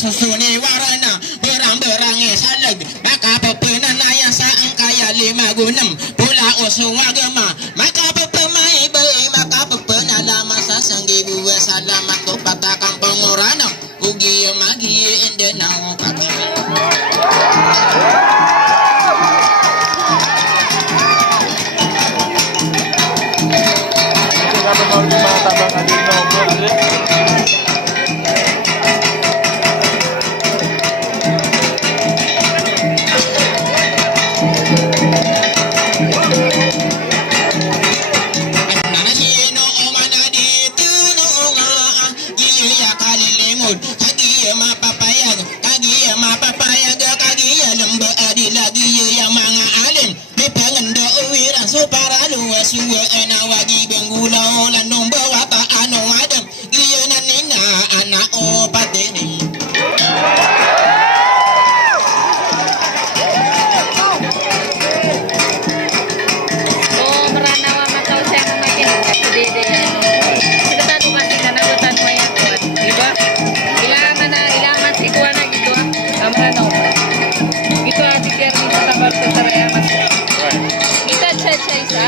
Susuni warna berang-berangi saleg maka pepenan ayah saeng kaya 5 pula usu agama maka pepemai baik maka pepenan lama sasanggi buwe salamat ko patakang pengorana ugi magi indenau kaki suwe ena wagi benggula landung bawa ta anu adem giana nina anak opateni merana wa matau saya makin dede kita tuh kasih kana hutan maya tuan diba ilaman si tuan gitu merana gitu adik yang kita baru teraya mas kita cai sa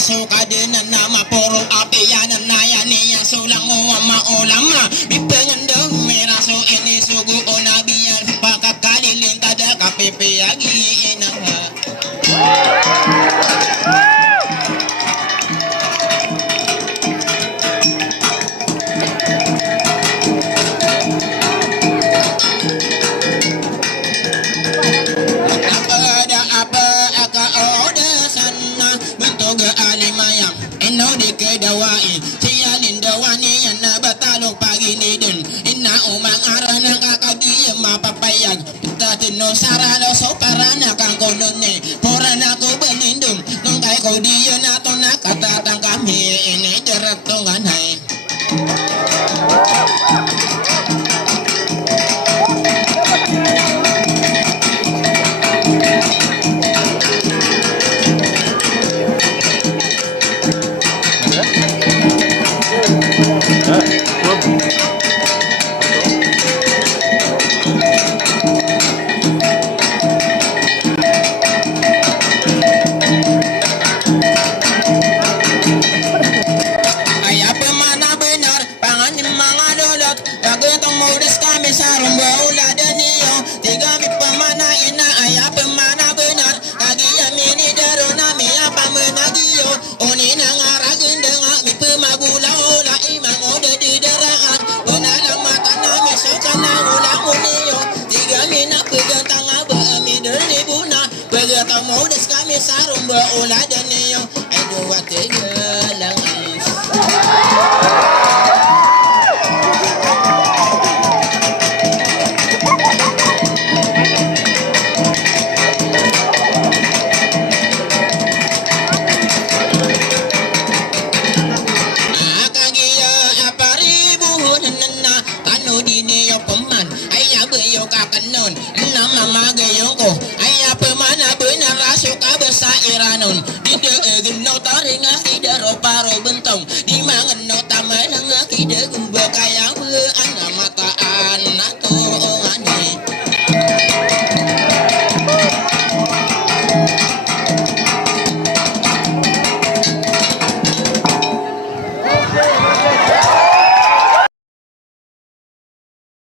suka dengan nama porong api yang naya ni yang sulang ulama ulama di pengendang merah so ini sugu nabi yang pakai kali lingkada KPP lagi enak. Sarana so parana kang konone porana ko benindung nung kai ko dia na to na kata tang kami ini jerat tongan hai sarung beula dan yo aduh watega langis akagia apari buhun nana kanu dini yo peman de no taring aki de ro paro bentong di mangan no tamalang aki de gumba kayang